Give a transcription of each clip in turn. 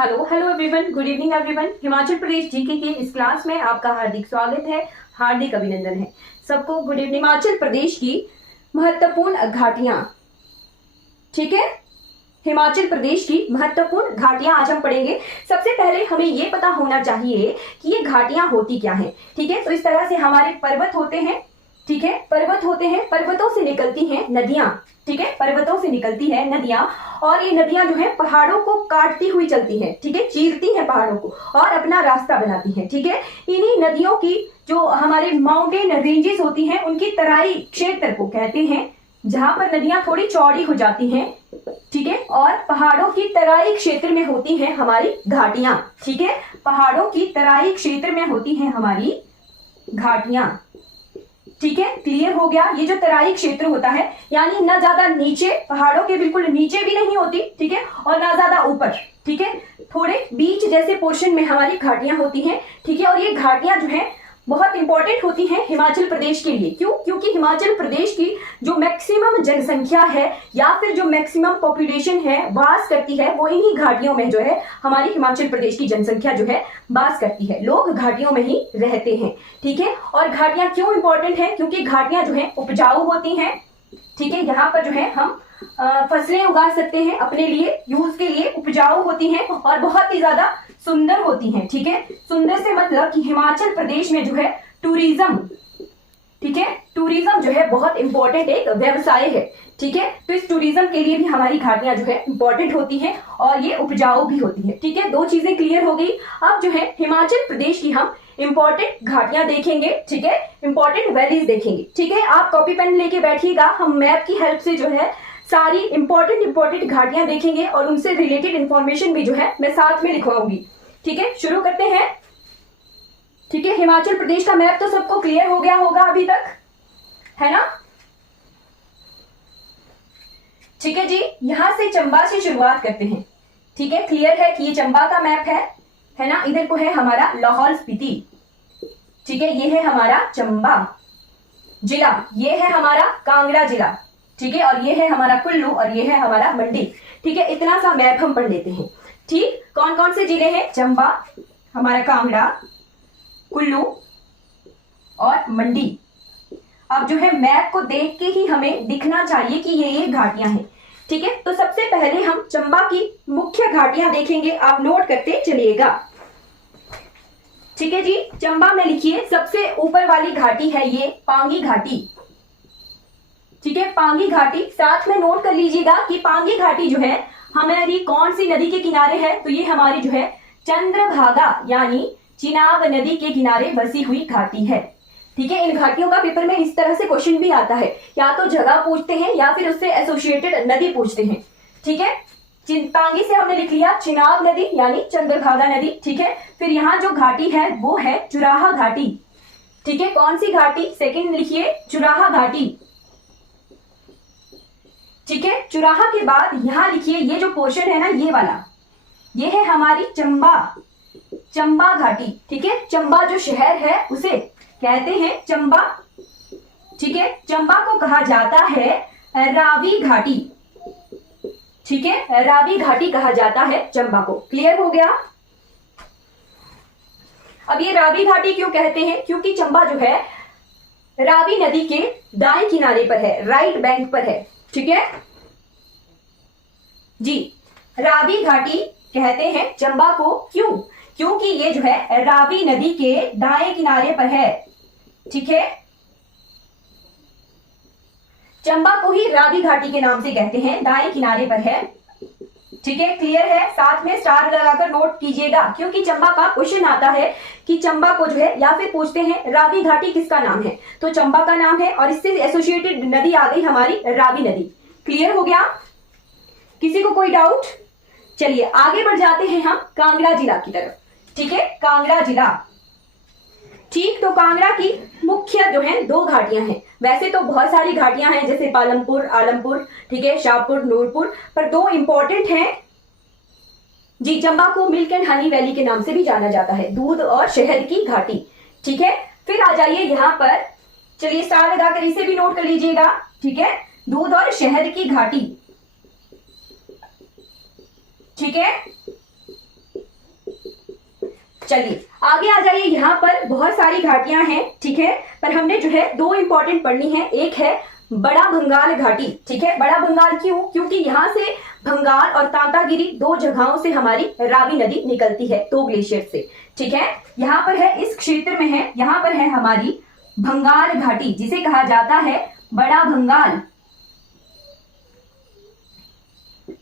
Hello hello everyone, good evening everyone. Himachal Pradesh GK के इस class में आपका हार्दिक स्वागत है, हार्दिक अभिनंदन है सबको। Good evening. हिमाचल प्रदेश की महत्वपूर्ण घाटियां, ठीक है, हिमाचल प्रदेश की महत्वपूर्ण घाटियां आज हम पढ़ेंगे। सबसे पहले हमें ये पता होना चाहिए कि ये घाटियां होती क्या हैं, ठीक है। तो इस तरह से हमारे पर्वत होते हैं, ठीक है, पर्वत होते हैं, पर्वतों से निकलती हैं नदियां, ठीक है, पर्वतों से निकलती है नदियां, और ये नदियां जो है पहाड़ों को काटती हुई चलती हैं, ठीक है, चीरती हैं पहाड़ों को और अपना रास्ता बनाती हैं, ठीक है। इन्हीं नदियों की जो हमारे माउंटेन रेंजेस होती हैं उनकी तराई क्षेत्र को कहते हैं, जहां पर नदियां थोड़ी चौड़ी हो जाती हैं, ठीक है, और पहाड़ों की तराई क्षेत्र में होती हैं हमारी घाटियां, ठीक है, पहाड़ों की तराई क्षेत्र में होती हैं हमारी घाटियां, ठीक है। क्लियर हो गया। ये जो तराई क्षेत्र होता है यानी ना ज्यादा नीचे, पहाड़ों के बिल्कुल नीचे भी नहीं होती, ठीक है, और ना ज्यादा ऊपर, ठीक है, थोड़े बीच जैसे पोर्शन में हमारी घाटियां होती हैं, ठीक है। और ये घाटियां जो है बहुत इंपॉर्टेंट होती हैं हिमाचल प्रदेश के लिए। क्यों? क्योंकि हिमाचल प्रदेश की जो मैक्सिमम जनसंख्या है या फिर जो मैक्सिमम पॉपुलेशन है वास करती है, वो इन्हीं घाटियों में जो है हमारी हिमाचल प्रदेश की जनसंख्या जो है वास करती है। लोग घाटियों में ही रहते हैं, ठीक है। और घाटियां क्यों इंपॉर्टेंट है? क्योंकि घाटियां जो है उपजाऊ होती हैं, ठीक है, यहाँ पर जो है हम फसलें उगा सकते हैं अपने लिए, यूज के लिए उपजाऊ होती हैं और बहुत ही ज्यादा सुंदर होती हैं, ठीक है। सुंदर से मतलब कि हिमाचल प्रदेश में जो है टूरिज्म, ठीक है, टूरिज्म जो है बहुत इंपॉर्टेंट एक व्यवसाय है, ठीक है। तो इस टूरिज्म के लिए भी हमारी घाटियां जो है इंपॉर्टेंट होती हैं और ये उपजाऊ भी होती है, ठीक है। दो चीजें क्लियर हो गई। अब जो है हिमाचल प्रदेश की हम इंपॉर्टेंट घाटियां देखेंगे, ठीक है, इंपॉर्टेंट वैलीज देखेंगे, ठीक है। आप कॉपी पेन लेके बैठिएगा, हम मैप की हेल्प से जो है सारी इंपॉर्टेंट घाटियां देखेंगे और उनसे रिलेटेड इंफॉर्मेशन भी जो है मैं साथ में लिखवाऊंगी, ठीक है। शुरू करते हैं, ठीक है। हिमाचल प्रदेश का मैप तो सबको क्लियर हो गया होगा अभी तक, है ना? ठीक है जी, यहां से चंबा से शुरुआत करते हैं, ठीक है। क्लियर है कि ये चंबा का मैप है ना। इधर को है हमारा लाहौल स्पीति, ठीक है, ये है हमारा चंबा जिला, ये है हमारा कांगड़ा जिला, ठीक है, और ये है हमारा कुल्लू और ये है हमारा मंडी, ठीक है। इतना सा मैप हम पढ़ लेते हैं, ठीक। कौन कौन से जिले हैं? चंबा, हमारा कांगड़ा, कुल्लू और मंडी। अब जो है मैप को देख के ही हमें दिखना चाहिए कि ये घाटियां हैं, ठीक है। तो सबसे पहले हम चंबा की मुख्य घाटियां देखेंगे, आप नोट करते चलिएगा, ठीक है जी। चंबा में लिखिए सबसे ऊपर वाली घाटी है ये पांगी घाटी, ठीक है, पांगी घाटी। साथ में नोट कर लीजिएगा कि पांगी घाटी जो है हमारी कौन सी नदी के किनारे है? तो ये हमारी जो है चंद्रभागा यानी चिनाब नदी के किनारे बसी हुई घाटी है, ठीक है। इन घाटियों का पेपर में इस तरह से क्वेश्चन भी आता है, या तो जगह पूछते हैं या फिर उससे एसोसिएटेड नदी पूछते हैं, ठीक है। पांगी से हमने लिख लिया चिनाब नदी यानी चंद्रभागा नदी, ठीक है। फिर यहाँ जो घाटी है वो है चुराहा घाटी, ठीक है। कौन सी घाटी? सेकंड लिखिए चुराहा घाटी, ठीक है। चुराहा के बाद यहां लिखिए ये जो पोर्शन है ना, ये वाला, ये है हमारी चंबा घाटी, ठीक है। चंबा जो शहर है उसे कहते हैं चंबा, ठीक है। चंबा को कहा जाता है रावी घाटी, ठीक है, रावी घाटी कहा जाता है चंबा को। क्लियर हो गया? अब ये रावी घाटी क्यों कहते हैं? क्योंकि चंबा जो है रावी नदी के दाएं किनारे पर है, राइट बैंक पर है, ठीक है जी। रावी घाटी कहते हैं चंबा को, क्यों? क्योंकि ये जो है रावी नदी के दाएं किनारे पर है, ठीक है। चंबा को ही रावी घाटी के नाम से कहते हैं, दाएं किनारे पर है, ठीक है। क्लियर है? साथ में स्टार लगाकर नोट कीजिएगा, क्योंकि चंबा का क्वेश्चन आता है कि चंबा को जो है, या फिर पूछते हैं रावी घाटी किसका नाम है, तो चंबा का नाम है और इससे एसोसिएटेड नदी आ गई हमारी रावी नदी। क्लियर हो गया? किसी को कोई डाउट? चलिए आगे बढ़ जाते हैं हम कांगड़ा जिला की तरफ, ठीक है। कांगड़ा जिला, ठीक। तो कांगड़ा की मुख्य जो है दो घाटियां हैं, वैसे तो बहुत सारी घाटियां हैं जैसे पालमपुर, आलमपुर, ठीक है, शाहपुर, नूरपुर, पर दो इंपॉर्टेंट हैं जी। चंबा को मिल्क एंड हनी वैली के नाम से भी जाना जाता है, दूध और शहद की घाटी, ठीक है। फिर आ जाइए यहां पर, चलिए स्टार लगाकर इसे भी नोट कर लीजिएगा, ठीक है, दूध और शहद की घाटी, ठीक है। चलिए आगे आ जाइए। यहाँ पर बहुत सारी घाटियां हैं, ठीक है, पर हमने जो है दो इंपॉर्टेंट पढ़नी है। एक है बड़ा भंगाल घाटी, ठीक है। बड़ा भंगाल क्यों? क्योंकि यहाँ से भंगाल और तांतागिरी दो जगहों से हमारी रावी नदी निकलती है, दो ग्लेशियर से, ठीक है। यहाँ पर है, इस क्षेत्र में है, यहाँ पर है हमारी भंगाल घाटी, जिसे कहा जाता है बड़ा भंगाल,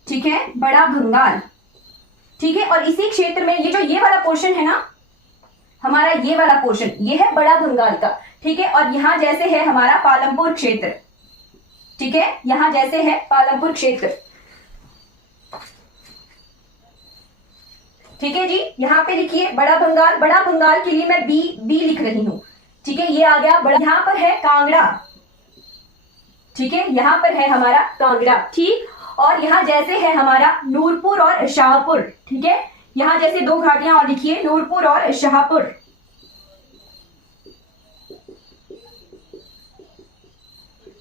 ठीक है, बड़ा भंगाल, ठीक है। और इसी क्षेत्र में ये जो ये वाला पोर्शन है ना हमारा, ये वाला पोर्शन, ये है बड़ा भंगाल का, ठीक है। और यहां जैसे है हमारा पालमपुर क्षेत्र, ठीक है, यहां जैसे है पालमपुर क्षेत्र, ठीक है जी। यहां पे लिखिए बड़ा भंगाल, बड़ा भंगाल के लिए मैं बी लिख रही हूं, ठीक है, ये आ गया बड़ा। यहां पर है कांगड़ा, ठीक है, यहां पर है हमारा कांगड़ा, ठीक। और यहां जैसे है हमारा नूरपुर और शाहपुर, ठीक है, यहां जैसे दो घाटियां और लिखिए, नूरपुर और शाहपुर,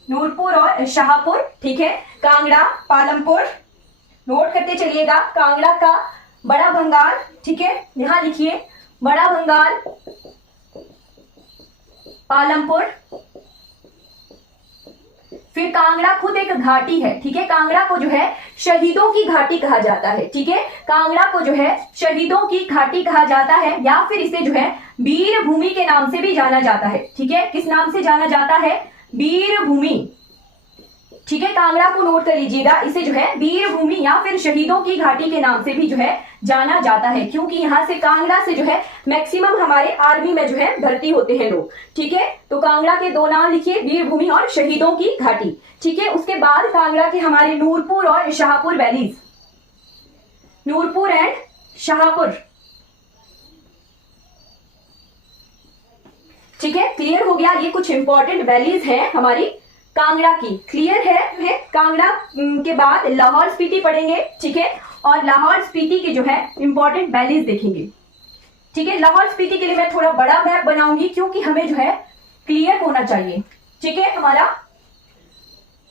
नूरपुर और शाहपुर, ठीक है। कांगड़ा, पालमपुर, नोट करते चलिएगा, कांगड़ा का बड़ा भंगाल, ठीक है, यहां लिखिए बड़ा भंगाल, पालमपुर। फिर कांगड़ा खुद एक घाटी है, ठीक है, कांगड़ा को जो है शहीदों की घाटी कहा जाता है, ठीक है, कांगड़ा को जो है शहीदों की घाटी कहा जाता है, या फिर इसे जो है वीर भूमि के नाम से भी जाना जाता है, ठीक है। किस नाम से जाना जाता है? वीर भूमि, ठीक है, कांगड़ा को नोट कर लीजिएगा, इसे जो है वीर भूमि या फिर शहीदों की घाटी के नाम से भी जो है जाना जाता है, क्योंकि यहां से कांगड़ा से जो है मैक्सिमम हमारे आर्मी में जो है भर्ती होते हैं लोग, ठीक है। तो कांगड़ा के दो नाम लिखिए, वीर भूमि और शहीदों की घाटी, ठीक है। उसके बाद कांगड़ा के हमारे नूरपुर और शाहपुर वैलीज, नूरपुर एंड शाहपुर, ठीक है, क्लियर हो गया। ये कुछ इंपॉर्टेंट वैलीज हैं हमारी कांगड़ा की, क्लियर है। कांगड़ा के बाद लाहौल स्पीति पढ़ेंगे, ठीक है, और लाहौल स्पीति के जो है इंपॉर्टेंट वैलीज देखेंगे, ठीक है। लाहौल स्पीति के लिए मैं थोड़ा बड़ा मैप बनाऊंगी, क्योंकि हमें जो है क्लियर होना चाहिए, ठीक है। हमारा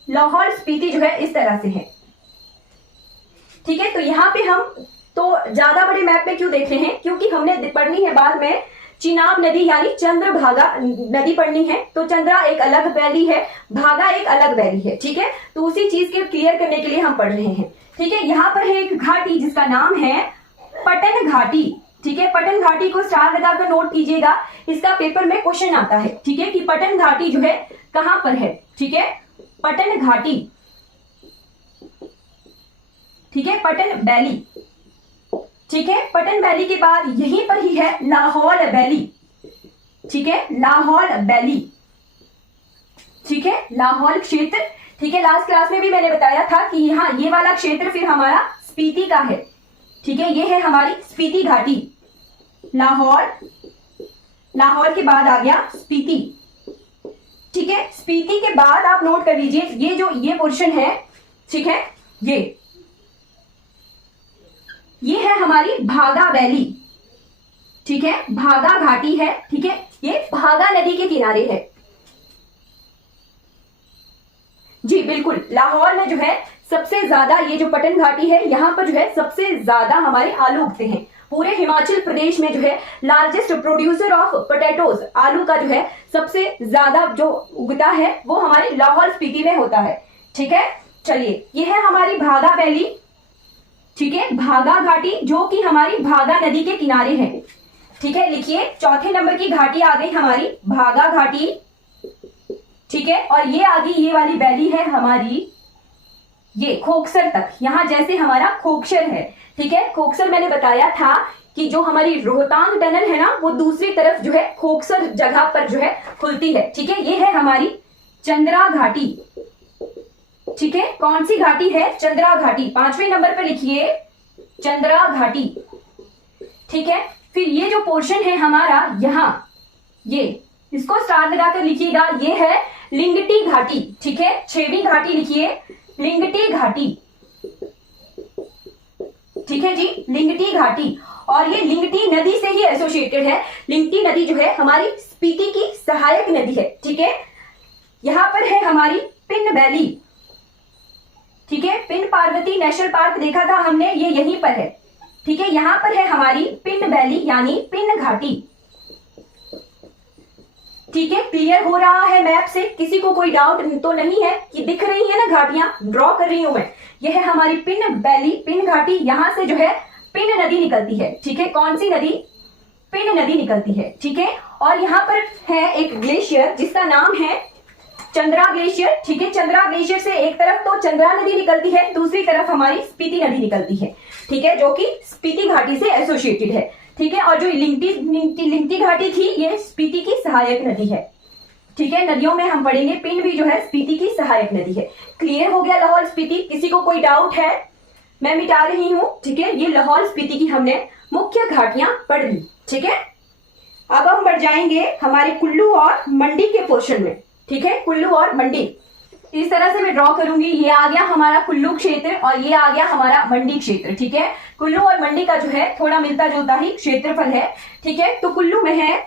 लाहौल स्पीति जो है इस तरह से है, ठीक है। तो यहाँ पे हम तो ज्यादा बड़े मैप में क्यों देख रहे हैं? क्योंकि हमने पढ़नी है बाद में चिनाब नदी यानी चंद्रभागा नदी पढ़नी है, तो चंद्रा एक अलग वैली है, भागा एक अलग वैली है, ठीक है। तो उसी चीज के क्लियर करने के लिए हम पढ़ रहे हैं, ठीक है। यहाँ पर है एक घाटी जिसका नाम है पटन घाटी, ठीक है। पटन घाटी को स्टार लगाकर नोट कीजिएगा, इसका पेपर में क्वेश्चन आता है, ठीक है, कि पटन घाटी जो है कहां पर है, ठीक है, पटन घाटी, ठीक है, पटन वैली, ठीक है। पटन वैली के बाद यहीं पर ही है लाहौल वैली, ठीक है, लाहौल वैली, ठीक है, लाहौल क्षेत्र, ठीक है। लास्ट क्लास में भी मैंने बताया था कि यहाँ ये वाला क्षेत्र फिर हमारा स्पीति का है, ठीक है, ये है हमारी स्पीति घाटी, लाहौल, लाहौल के बाद आ गया स्पीति, ठीक है। स्पीति के बाद आप नोट कर लीजिए ये जो ये पोर्शन है, ठीक है, ये है हमारी भागा वैली, ठीक है, भागा घाटी है, ठीक है, ये भागा नदी के किनारे है जी, बिल्कुल। लाहौर में जो है सबसे ज्यादा ये जो पटन घाटी है, यहाँ पर जो है सबसे ज्यादा हमारे आलू उगते हैं। पूरे हिमाचल प्रदेश में जो है लार्जेस्ट प्रोड्यूसर ऑफ पोटैटोज, आलू का जो है सबसे ज्यादा जो उगता है वो हमारे लाहौल स्पीति में होता है, ठीक है। चलिए, ये है हमारी भागा वैली, ठीक है, भागा घाटी जो कि हमारी भागा नदी के किनारे है, ठीक है। लिखिए, चौथे नंबर की घाटी आ गई हमारी भागा घाटी, ठीक है। और ये आ गई ये वाली वैली है हमारी ये खोखसर तक, यहां जैसे हमारा खोखसर है, ठीक है। खोखसर मैंने बताया था कि जो हमारी रोहतांग टनल है ना वो दूसरी तरफ जो है खोखसर जगह पर जो है खुलती है, ठीक है। ये है हमारी चंद्रा घाटी, ठीक है। कौन सी घाटी है? चंद्रा घाटी, पांचवें नंबर पर लिखिए चंद्रा घाटी, ठीक है। फिर ये जो पोर्शन है हमारा यहां, ये इसको स्टार लगाकर लिखिएगा, ये है लिंगटी घाटी, ठीक है। छेवीं घाटी लिखिए लिंगटी घाटी, ठीक है जी, लिंगटी घाटी। और ये लिंगटी नदी से ही एसोसिएटेड है, लिंगटी नदी जो है हमारी स्पीति की सहायक नदी है, ठीक है। यहां पर है हमारी पिन वैली, ठीक है, पिन पार्वती नेशनल पार्क देखा था हमने, ये यहीं पर है, ठीक है, यहां पर है हमारी पिन वैली यानी पिन घाटी। ठीक है, क्लियर हो रहा है मैप से? किसी को कोई डाउट तो नहीं है कि दिख रही है ना घाटियां, ड्रॉ कर रही हूं मैं। यह है हमारी पिन वैली, पिन घाटी। यहां से जो है पिन नदी निकलती है। ठीक है, कौन सी नदी? पिन नदी निकलती है। ठीक है, और यहाँ पर है एक ग्लेशियर जिसका नाम है चंद्रा ग्लेशियर। ठीक है, चंद्रा ग्लेशियर से एक तरफ तो चंद्रा नदी निकलती है, दूसरी तरफ हमारी स्पीति नदी निकलती है। ठीक है, जो कि स्पीति घाटी से एसोसिएटेड है। ठीक है, और जो लिंगटी घाटी थी ये स्पीति की सहायक नदी है। ठीक है, नदियों में हम पढ़ेंगे पिन भी जो है स्पीति की सहायक नदी है। क्लियर हो गया लाहौल स्पीति? किसी को कोई डाउट है? मैं मिटा रही हूं। ठीक है, ये लाहौल स्पीति की हमने मुख्य घाटियां पढ़ ली। ठीक है, अब हम बढ़ जाएंगे हमारे कुल्लू और मंडी के पोर्शन में। ठीक है, कुल्लू और मंडी इस तरह से मैं ड्रॉ करूंगी। ये आ गया हमारा कुल्लू क्षेत्र और ये आ गया हमारा मंडी क्षेत्र। ठीक है, कुल्लू और मंडी का जो है थोड़ा मिलता जुलता ही क्षेत्रफल है। ठीक है, तो कुल्लू में है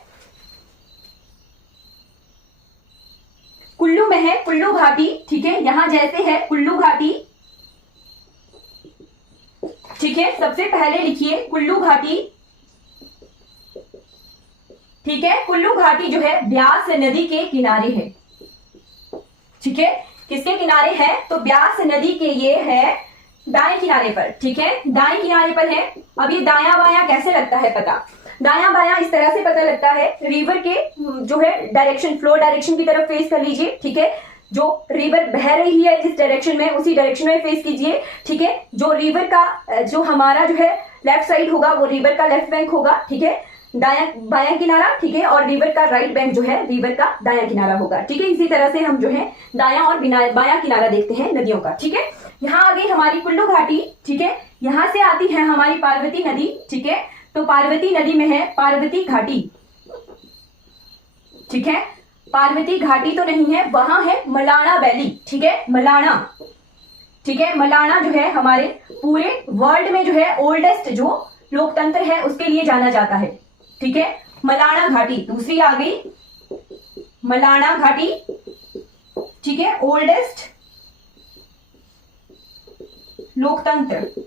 कुल्लू घाटी। ठीक है, यहां जैसे है कुल्लू घाटी। ठीक है, सबसे पहले लिखिए कुल्लू घाटी। ठीक है, कुल्लू घाटी जो है ब्यास नदी के किनारे है। ठीक है, किसके किनारे है? तो ब्यास नदी के ये है दाएं किनारे पर। ठीक है, दाएं किनारे पर है। अब ये दायां बायां कैसे लगता है पता? दायां बायां इस तरह से पता लगता है, रिवर के जो है डायरेक्शन, फ्लो डायरेक्शन की तरफ फेस कर लीजिए। ठीक है, जो रिवर बह रही है जिस डायरेक्शन में उसी डायरेक्शन में फेस कीजिए। ठीक है, जो रिवर का जो हमारा जो है लेफ्ट साइड होगा वो रिवर का लेफ्ट बैंक होगा। ठीक है, दायां बायां किनारा। ठीक है, और रिवर का राइट बैंक जो है रिवर का दायां किनारा होगा। ठीक है, इसी तरह से हम जो है दायां और बायां किनारा देखते हैं नदियों का। ठीक है, यहाँ आ गई हमारी कुल्लू घाटी। ठीक है, यहां से आती है हमारी पार्वती नदी। ठीक है, तो पार्वती नदी में है पार्वती घाटी। ठीक है, पार्वती घाटी तो नहीं है, वहां है मलाना वैली। ठीक है, मलाना। ठीक है, मलाना जो है हमारे पूरे वर्ल्ड में जो है ओल्डेस्ट जो लोकतंत्र है उसके लिए जाना जाता है। ठीक है, मलाना घाटी दूसरी आ गई, मलाना घाटी। ठीक है, ओल्डेस्ट लोकतंत्र।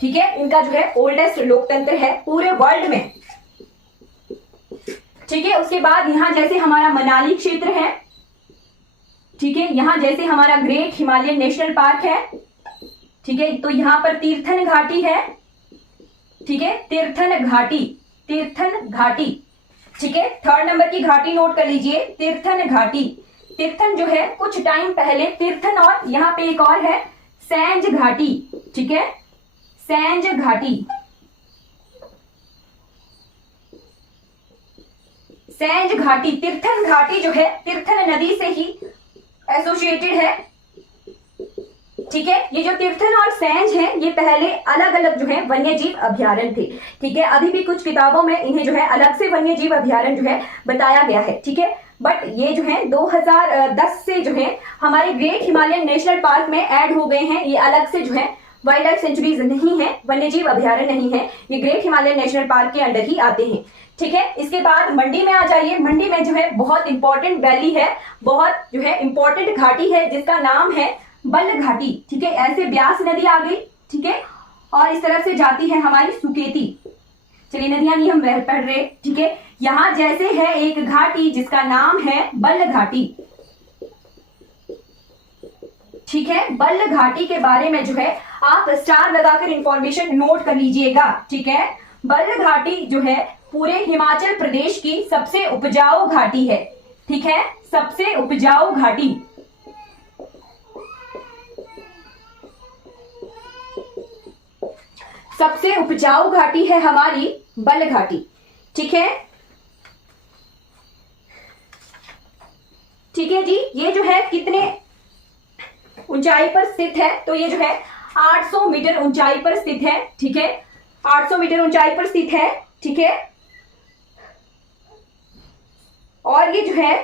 ठीक है, इनका जो है ओल्डेस्ट लोकतंत्र है पूरे वर्ल्ड में। ठीक है, उसके बाद यहां जैसे हमारा मनाली क्षेत्र है। ठीक है, यहां जैसे हमारा ग्रेट हिमालयन नेशनल पार्क है। ठीक है, तो यहां पर तीर्थन घाटी है। ठीक है, तीर्थन घाटी, तीर्थन घाटी। ठीक है, थर्ड नंबर की घाटी नोट कर लीजिए, तीर्थन घाटी। तीर्थन जो है कुछ टाइम पहले तीर्थन, और यहां पे एक और है सैंज घाटी। ठीक है, सैंज घाटी। सैंज घाटी, तीर्थन घाटी जो है तीर्थन नदी से ही एसोसिएटेड है। ठीक है, ये जो तीर्थन और सैंज है ये पहले अलग अलग जो है वन्य जीव अभ्यारण्य थे। ठीक है, अभी भी कुछ किताबों में इन्हें जो है अलग से वन्य जीव अभ्यारण्य जो है बताया गया है। ठीक है, बट ये जो है 2010 से जो है हमारे ग्रेट हिमालयन नेशनल पार्क में ऐड हो गए हैं। ये अलग से जो है वाइल्ड लाइफ सेंचुरीज नहीं है, वन्य जीव अभ्यारण्य नहीं है, ये ग्रेट हिमालयन नेशनल पार्क के अंडर ही आते हैं। ठीक है, इसके बाद मंडी में आ जाइए। मंडी में जो है बहुत इंपॉर्टेंट वैली है, बहुत जो है इंपॉर्टेंट घाटी है जिसका नाम है बल्ल घाटी। ठीक है, ऐसे ब्यास नदी आ गई। ठीक है, और इस तरफ से जाती है हमारी सुकेती। चलिए, नदियां नहीं हम पढ़ रहे। ठीक है, यहां जैसे है एक घाटी जिसका नाम है बल्ल घाटी। ठीक है, बल्ल घाटी के बारे में जो है आप स्टार लगाकर इंफॉर्मेशन नोट कर लीजिएगा। ठीक है, बल्ल घाटी जो है पूरे हिमाचल प्रदेश की सबसे उपजाऊ घाटी है। ठीक है, सबसे उपजाऊ घाटी। सबसे उपजाऊ घाटी है हमारी बल्ल घाटी। ठीक है, ठीक है जी, ये जो है कितने ऊंचाई पर स्थित है? तो ये जो है 800 मीटर ऊंचाई पर स्थित है। ठीक है, 800 मीटर ऊंचाई पर स्थित है। ठीक है, और ये जो है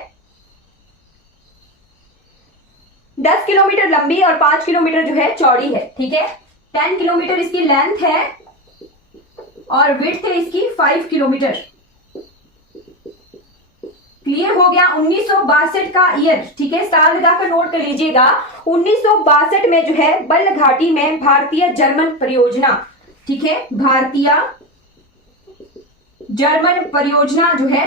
10 किलोमीटर लंबी और 5 किलोमीटर जो है चौड़ी है। ठीक है, 10 किलोमीटर इसकी लेंथ है और विड्थ है इसकी 5 किलोमीटर। क्लियर हो गया? 1962 का ईयर। ठीक है, स्टार लगाकर नोट कर लीजिएगा। 1962 में जो है बल्ल घाटी में भारतीय जर्मन परियोजना ठीक है, भारतीय जर्मन परियोजना जो है,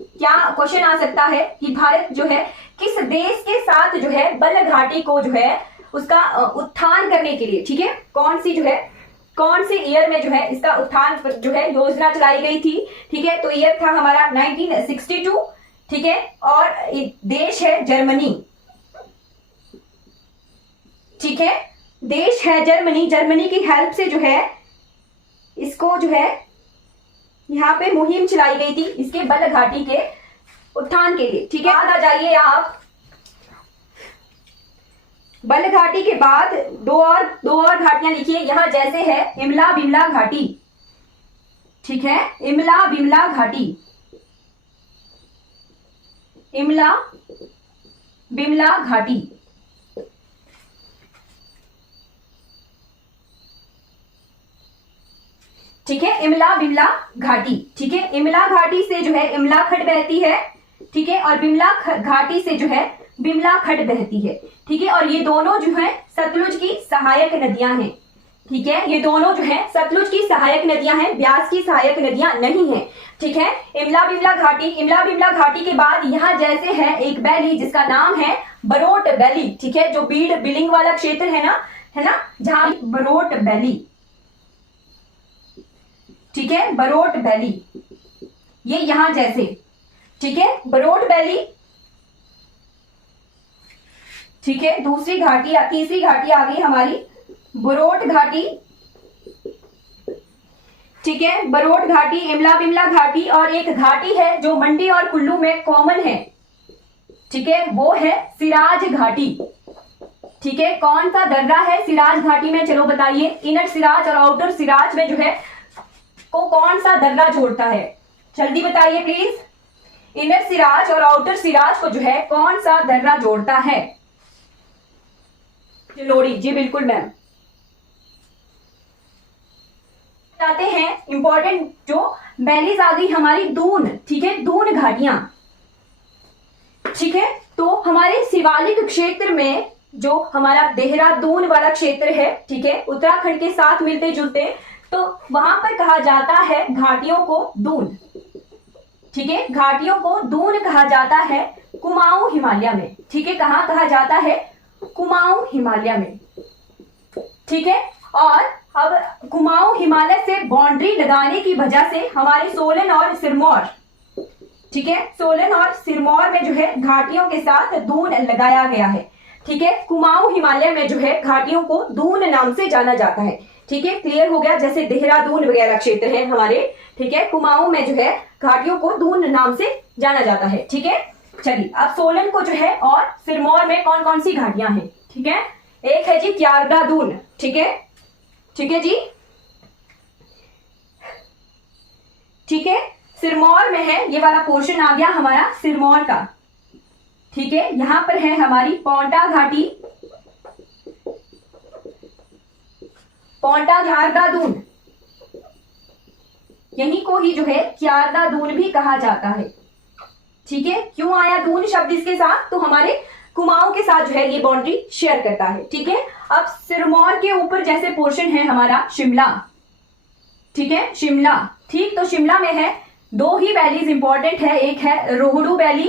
क्या क्वेश्चन आ सकता है कि भारत जो है किस देश के साथ जो है बल घाटी को जो है उसका उत्थान करने के लिए, ठीक है, कौन से ईयर में जो है इसका उत्थान जो है योजना चलाई गई थी, ठीक है। तो ईयर था हमारा 1962, ठीक है, और देश है जर्मनी, ठीक है, देश है जर्मनी। जर्मनी की हेल्प से जो है इसको जो है यहाँ पे मुहिम चलाई गई थी इसके बल घाटी के उत्थान के लिए, ठीक है। आ जाइए आप, बल घाटी के बाद दो और घाटियां लिखिए यहां, जैसे है इमला बिमला घाटी, ठीक है, इमला बिमला घाटी, इमला बिमला घाटी, ठीक है, इमला बिमला घाटी, ठीक है। इमला घाटी से जो है इमला खड बहती है, ठीक है, और बिमला घाटी से जो है बिमला खड बहती है, ठीक है। और ये दोनों जो है सतलुज की सहायक नदियां हैं, ठीक है, ये दोनों जो है सतलुज की सहायक नदियां हैं, ब्यास की सहायक नदियां नहीं है, ठीक है। इमला बिमला घाटी के बाद यहाँ जैसे है एक वैली जिसका नाम है बरोट वैली, ठीक है, जो बीड बिलिंग वाला क्षेत्र है ना, जहां बरोट वैली, ठीक है, बरोट वैली, ये यहां जैसे, ठीक है, बरोट वैली, ठीक है। तीसरी घाटी आ गई हमारी बरोट घाटी, ठीक है, बरोट घाटी, इमला बिमला घाटी, और एक घाटी है जो मंडी और कुल्लू में कॉमन है, ठीक है, वो है सिराज घाटी, ठीक है। कौन सा दर्रा है सिराज घाटी में, चलो बताइए। इनर सिराज और आउटर सिराज में जो है को कौन सा दर्रा जोड़ता है, जल्दी बताइए प्लीज। इनर सिराज और आउटर सिराज को जो है कौन सा दर्रा जोड़ता है? लोड़ी, जी बिल्कुल मैम। बताते हैं इंपॉर्टेंट जो वैलीज आ गई हमारी दून, ठीक है, दून घाटियां, ठीक है। तो हमारे शिवालिक क्षेत्र में जो हमारा देहरादून वाला क्षेत्र है, ठीक है, उत्तराखंड के साथ मिलते जुलते, तो वहां पर कहा जाता है घाटियों को दून, ठीक है, घाटियों को दून कहा जाता है कुमाऊं हिमालय में, ठीक है, कहां कहा जाता है? कुमाऊं हिमालय में, ठीक है। और अब कुमाऊं हिमालय से बाउंड्री लगाने की वजह से हमारे सोलन और सिरमौर, ठीक है, सोलन और सिरमौर में जो है घाटियों के साथ दून लगाया गया है, ठीक है। कुमाऊं हिमालय में जो है घाटियों को दून नाम से जाना जाता है, ठीक है, क्लियर हो गया। जैसे देहरादून वगैरह क्षेत्र है हमारे, ठीक है, कुमाऊं में जो है घाटियों को दून नाम से जाना जाता है, ठीक है। चलिए अब सोलन को जो है और सिरमौर में कौन कौन सी घाटियां हैं, ठीक है। एक है जी क्यारदा दून, ठीक है, ठीक है जी, ठीक है। सिरमौर में है, ये वाला पोर्शन आ गया हमारा सिरमौर का, ठीक है। यहां पर है हमारी पौंटा घाटी, पौंटा क्यारदा दून, यही को ही जो है क्यारदा दून भी कहा जाता है, ठीक है। क्यों आया दून शब्द इसके साथ? तो हमारे कुमाऊं के साथ जो है ये बाउंड्री शेयर करता है, ठीक है। अब सिरमौर के ऊपर जैसे पोर्शन है हमारा शिमला, ठीक है, शिमला, ठीक। तो शिमला में है दो ही वैलीज इंपॉर्टेंट है, एक है रोहडू वैली,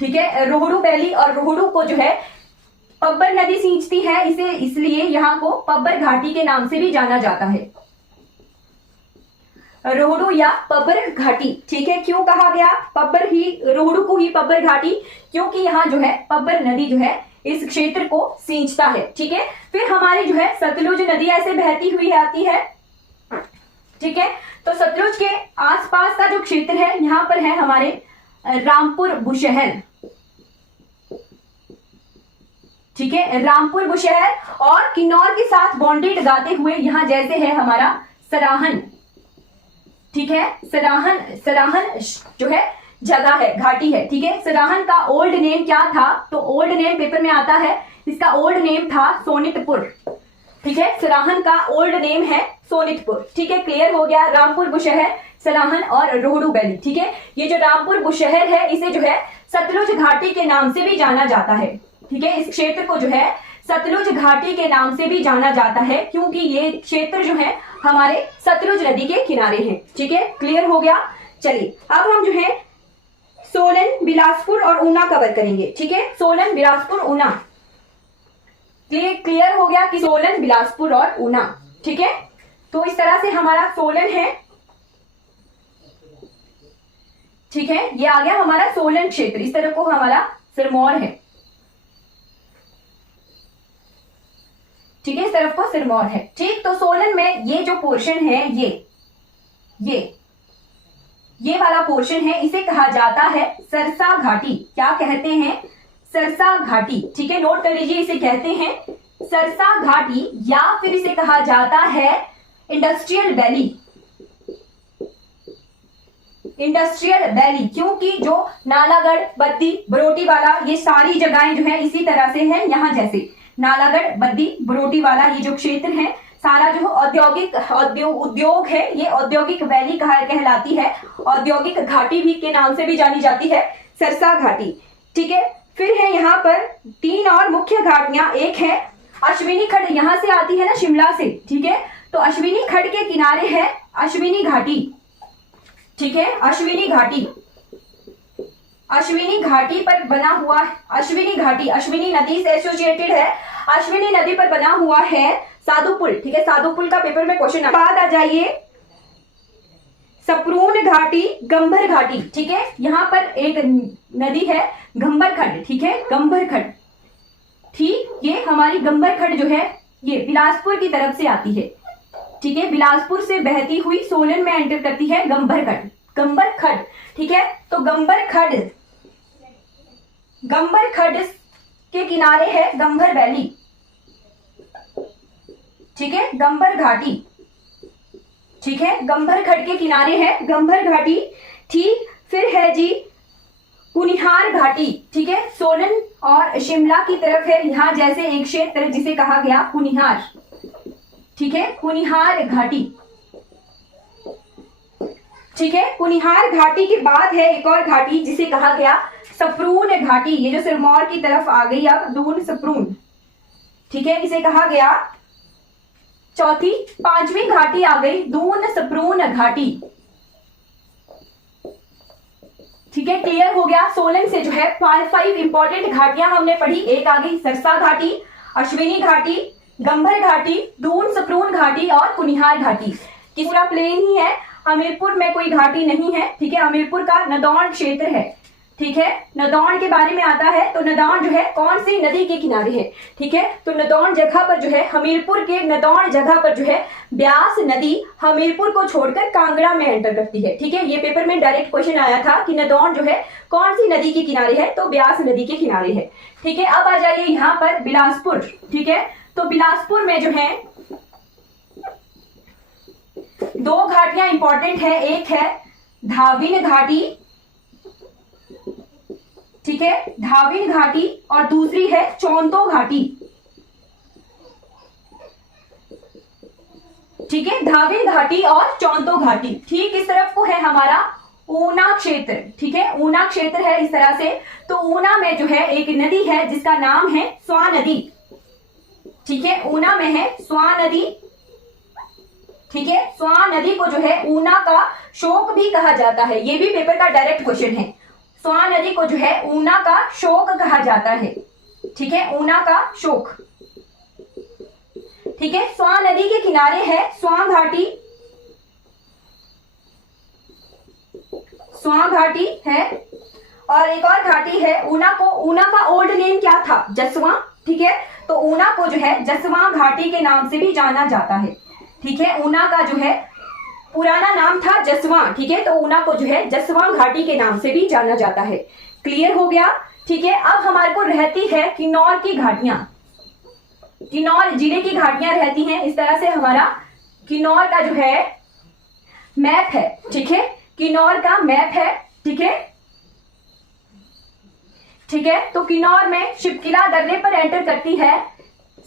ठीक है, रोहडू वैली, और रोहडू को जो है पब्बर नदी सींचती है, इसे इसलिए यहां को पब्बर घाटी के नाम से भी जाना जाता है, रोहडू या पब्बर घाटी, ठीक है। क्यों कहा गया पब्बर ही, रोहडू को ही पब्बर घाटी? क्योंकि यहाँ जो है पब्बर नदी जो है इस क्षेत्र को सींचता है, ठीक है। फिर हमारी जो है सतलुज नदी ऐसे बहती हुई आती है, ठीक है। तो सतलुज के आसपास का जो क्षेत्र है यहाँ पर है हमारे रामपुर बुशहर, ठीक है, रामपुर बुशहर, और किन्नौर के साथ बाउंड्री लगाते हुए यहाँ जैसे है हमारा सराहन, ठीक है, सराहन जो है जगह है, घाटी है, ठीक है। सराहन का ओल्ड नेम क्या था? तो ओल्ड नेम पेपर में आता है, इसका ओल्ड नेम था सोनितपुर, ठीक है, सराहन का ओल्ड नेम है सोनितपुर, ठीक है, क्लियर हो गया। रामपुर बुशहर, सराहन और रोहडू वैली, ठीक है। ये जो रामपुर बुशहर है इसे जो है सतलुज घाटी के नाम से भी जाना जाता है, ठीक है। इस क्षेत्र को जो है सतलुज घाटी के नाम से भी जाना जाता है, क्योंकि ये क्षेत्र जो है हमारे सतलुज नदी के किनारे हैं। ठीक है, क्लियर हो गया। चलिए अब हम जो है सोलन, बिलासपुर और ऊना कवर करेंगे। ठीक है, सोलन, बिलासपुर, ऊना। क्लियर हो गया कि सोलन, बिलासपुर और ऊना। ठीक है, तो इस तरह से हमारा सोलन है। ठीक है, ये आ गया हमारा सोलन क्षेत्र। इस तरह को हमारा सिरमौर है। ठीक है, इस तरफ को सिरमौर है। ठीक, तो सोलन में ये जो पोर्शन है, ये वाला पोर्शन है, इसे कहा जाता है सरसा घाटी। क्या कहते हैं? सरसा घाटी। ठीक है, नोट कर लीजिए, इसे कहते हैं सरसा घाटी, या फिर इसे कहा जाता है इंडस्ट्रियल वैली। इंडस्ट्रियल वैली, क्योंकि जो नालागढ़, बद्दी, बरोटी वाला, ये सारी जगहें जो है इसी तरह से है। यहां जैसे नालागढ़, बद्दी, बरोटी वाला ये जो क्षेत्र है, सारा जो औद्योगिक उद्योग है, ये औद्योगिक वैली कहलाती है। औद्योगिक घाटी भी के नाम से भी जानी जाती है, सरसा घाटी। ठीक है, फिर है यहाँ पर 3 और मुख्य घाटियां। एक है अश्विनी खड्ड, यहां से आती है ना, शिमला से। ठीक है, तो अश्विनी खड्ड के किनारे है अश्विनी घाटी। ठीक है, अश्विनी घाटी, अश्विनी घाटी पर बना हुआ अश्विनी घाटी, अश्विनी नदी से एसोसिएटेड है। अश्विनी नदी पर बना हुआ है साधुपुल। ठीक है, साधुपुल का पेपर में क्वेश्चन। बाद आ जाइए सप्रून घाटी, गंभर घाटी। ठीक है, यहां पर एक नदी है गंभर खड्ड। ठीक है, गंभर खड्ड। ठीक, ये हमारी गंभर खड्ड जो है ये बिलासपुर की तरफ से आती है। ठीक है, बिलासपुर से बहती हुई सोलन में एंटर करती है गंभर खड्ड, गंभर खड्ड। ठीक है, तो गंभर खड्ड के किनारे है गंभर वैली। ठीक है, गंभर घाटी। ठीक है, गंभर खड्ड के किनारे है गंभर घाटी। ठीक, फिर है जी कुनिहार घाटी। ठीक है, सोलन और शिमला की तरफ है, यहां जैसे एक क्षेत्र जिसे कहा गया कुनिहार। ठीक है, कुनिहार घाटी। ठीक है, कुनिहार घाटी के बाद है एक और घाटी जिसे कहा गया सप्रून घाटी। ये जो सिरमौर की तरफ आ गई अब, दून सप्रून। ठीक है, इसे कहा गया चौथी, 5वीं घाटी आ गई दून सप्रून घाटी। ठीक है, क्लियर हो गया। सोलन से जो है 5 इंपॉर्टेंट घाटियां हमने पढ़ी। एक आ गई सरसा घाटी, अश्विनी घाटी, गंभर घाटी, दून सप्रून घाटी और कुनिहार घाटी। कि पूरा प्लेन ही है, हमीरपुर में कोई घाटी नहीं है। ठीक है, हमीरपुर का नदौन क्षेत्र है। ठीक है, नदौन के बारे में आता है, तो नदौन जो है कौन सी नदी के किनारे है? ठीक है, तो नदौन जगह पर जो है, हमीरपुर के नदौन जगह पर जो है ब्यास नदी हमीरपुर को छोड़कर कांगड़ा में एंटर करती है। ठीक है, ये पेपर में डायरेक्ट क्वेश्चन आया था कि नदौन जो है कौन सी नदी के किनारे है, तो ब्यास नदी के किनारे है। ठीक है, अब आ जाइए यहाँ पर बिलासपुर। ठीक है, तो बिलासपुर में जो है 2 घाटियां इंपॉर्टेंट है। एक है धाविन घाटी। ठीक है, धाविन घाटी, और दूसरी है चौंतो घाटी। ठीक है, धाविन घाटी और चौंतो घाटी। ठीक, इस तरफ को है हमारा ऊना क्षेत्र। ठीक है, ऊना क्षेत्र है इस तरह से। तो ऊना में जो है एक नदी है जिसका नाम है स्वां नदी। ठीक है, ऊना में है स्वां नदी। ठीक है, स्वां नदी को जो है ऊना का शोक भी कहा जाता है। ये भी पेपर का डायरेक्ट क्वेश्चन है। स्वां नदी को जो है ऊना का शोक कहा जाता है। ठीक है, ऊना का शोक। ठीक है, स्वां नदी के किनारे है स्वां घाटी। स्वां घाटी है, और एक और घाटी है ऊना को, ऊना का ओल्ड नेम क्या था? जसवां। ठीक है, तो ऊना को जो है जसवां घाटी के नाम से भी जाना जाता है। ठीक है, ऊना का जो है पुराना नाम था जसवां। ठीक है, तो ऊना को जो है जसवां घाटी के नाम से भी जाना जाता है। क्लियर हो गया। ठीक है, अब हमारे को रहती है किन्नौर की घाटियां। किन्नौर जिले की घाटियां रहती हैं इस तरह से। हमारा किन्नौर का जो है मैप है। ठीक है, किन्नौर का मैप है। ठीक है, ठीक है, तो किन्नौर में शिवकिला दर्रे पर एंटर करती है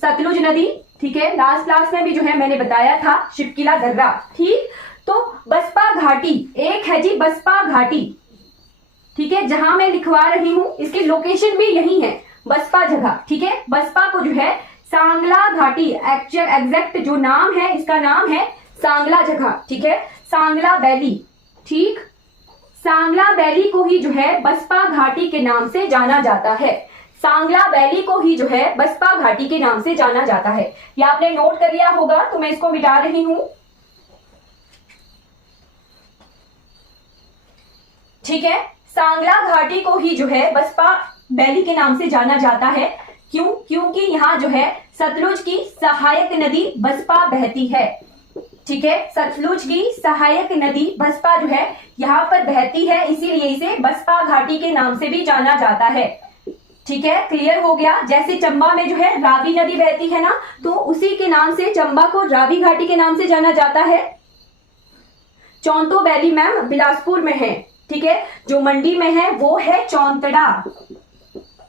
सतलुज नदी। ठीक है, लास्ट क्लास में भी जो है मैंने बताया था शिवकिला दर्रा। ठीक, तो बसपा घाटी एक है जी, बसपा घाटी। ठीक है, जहां मैं लिखवा रही हूं इसकी लोकेशन भी यही है, बसपा जगह, ठीक है। बसपा को जो है सांगला घाटी, एक्चुअल एग्जैक्ट जो नाम है इसका नाम है सांगला जगह, ठीक है, सांगला वैली, ठीक। सांगला वैली को ही जो है बसपा घाटी के नाम से जाना जाता है। सांगला वैली को ही जो है बसपा घाटी के नाम से जाना जाता है। ये आपने नोट कर लिया होगा तो मैं इसको मिटा रही हूं, ठीक है। सांगला घाटी को ही जो है बसपा वैली के नाम से जाना जाता है। क्यों? क्योंकि यहाँ जो है सतलुज की सहायक नदी बसपा बहती है, ठीक है। सतलुज की सहायक नदी बसपा जो है यहाँ पर बहती है, इसीलिए इसे बसपा घाटी के नाम से भी जाना जाता है, ठीक है। क्लियर हो गया। जैसे चंबा में जो है रावी नदी बहती है ना, तो उसी के नाम से चंबा को रावी घाटी के नाम से जाना जाता है। चौंतो वैली मैम बिलासपुर में है, ठीक है। जो मंडी में है वो है चौंतड़ा,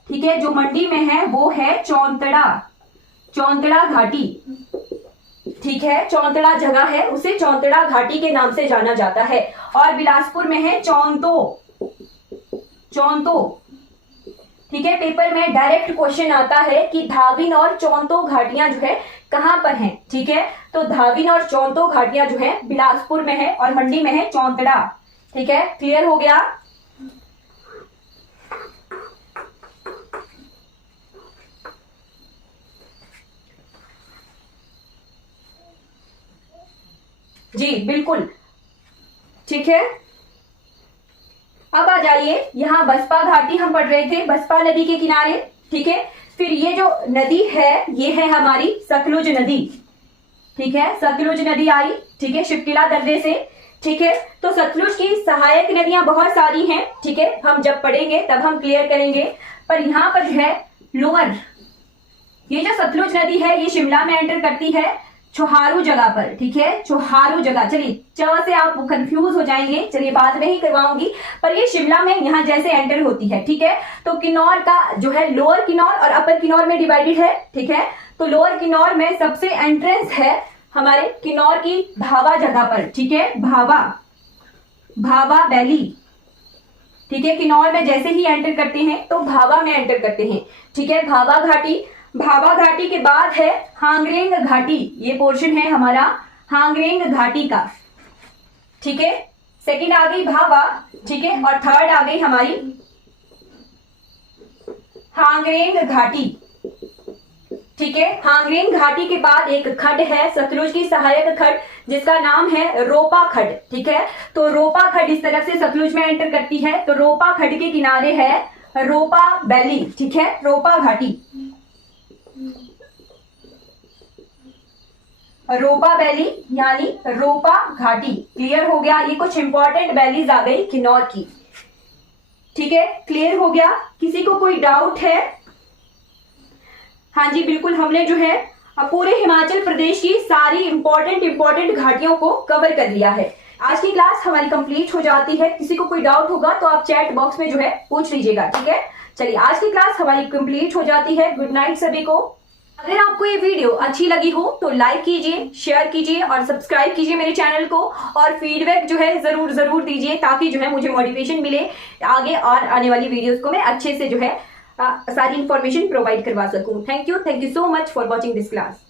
ठीक है। जो मंडी में है वो है चौंतड़ा, चौंतड़ा घाटी, ठीक है। चौंतड़ा जगह है, उसे चौंतड़ा घाटी के नाम से जाना जाता है। और बिलासपुर में है चौंतो, चौंतो, ठीक है। पेपर में डायरेक्ट क्वेश्चन आता है कि धाविन और चौंतो घाटियां जो है कहां पर हैं, ठीक है। तो धाविन और चौंतो घाटियां जो है बिलासपुर में है और मंडी में है चौंतड़ा, ठीक है। क्लियर हो गया। जी बिल्कुल, ठीक है। अब आ जाइए, यहाँ बसपा घाटी हम पढ़ रहे थे, बसपा नदी के किनारे, ठीक है। फिर ये जो नदी है ये है हमारी सतलुज नदी, ठीक है। सतलुज नदी आई, ठीक है, शिवकिला दर्रे से, ठीक है। तो सतलुज की सहायक नदियां बहुत सारी हैं, ठीक है। हम जब पढ़ेंगे तब हम क्लियर करेंगे। पर यहाँ पर जो है लोअर, ये जो सतलुज नदी है ये शिमला में एंटर करती है चोहारू जगह पर, ठीक है, चोहारू जगह। चलिए च से आप कंफ्यूज हो जाएंगे, चलिए बाद में ही करवाऊंगी। पर ये शिमला में यहाँ जैसे एंटर होती है, ठीक है। तो किन्नौर का जो है लोअर किन्नौर और अपर किन्नौर में डिवाइडेड है, ठीक है। तो लोअर किन्नौर में सबसे एंट्रेंस है हमारे किन्नौर की भावा जगह पर, ठीक है, भावा, भावा वैली, ठीक है। किन्नौर में जैसे ही एंटर करते हैं तो भावा में एंटर करते हैं, ठीक है। भावा घाटी, भावा घाटी के बाद है हांगरेंग घाटी, ये पोर्शन है हमारा हांगरेंग घाटी का, ठीक है। सेकंड आ गई भावा, ठीक है। और थर्ड आ गई हमारी हांगरेंग घाटी, ठीक है। हांगरेंग घाटी के बाद एक खड है सतलुज की सहायक खड जिसका नाम है रोपा खड, ठीक है। तो रोपा खड इस तरफ से सतलुज में एंटर करती है, तो रोपा खड के किनारे है रोपा वैली, ठीक है, रोपा घाटी, रोपा वैली यानी रोपा घाटी। क्लियर हो गया। ये कुछ इंपॉर्टेंट वैलीज आ गई किन्नौर की, ठीक है। क्लियर हो गया। किसी को कोई डाउट है? हाँ जी बिल्कुल, हमने जो है पूरे हिमाचल प्रदेश की सारी इंपॉर्टेंट घाटियों को कवर कर लिया है। आज की क्लास हमारी कंप्लीट हो जाती है। किसी को कोई डाउट होगा तो आप चैट बॉक्स में जो है पूछ लीजिएगा, ठीक है। चलिए आज की क्लास हमारी कंप्लीट हो जाती है। गुड नाइट सभी को। अगर आपको ये वीडियो अच्छी लगी हो तो लाइक कीजिए, शेयर कीजिए और सब्सक्राइब कीजिए मेरे चैनल को, और फीडबैक जो है जरूर दीजिए ताकि जो है मुझे मोटिवेशन मिले आगे और आने वाली वीडियोस को मैं अच्छे से जो है सारी इंफॉर्मेशन प्रोवाइड करवा सकूं। Thank you so much for watching this class.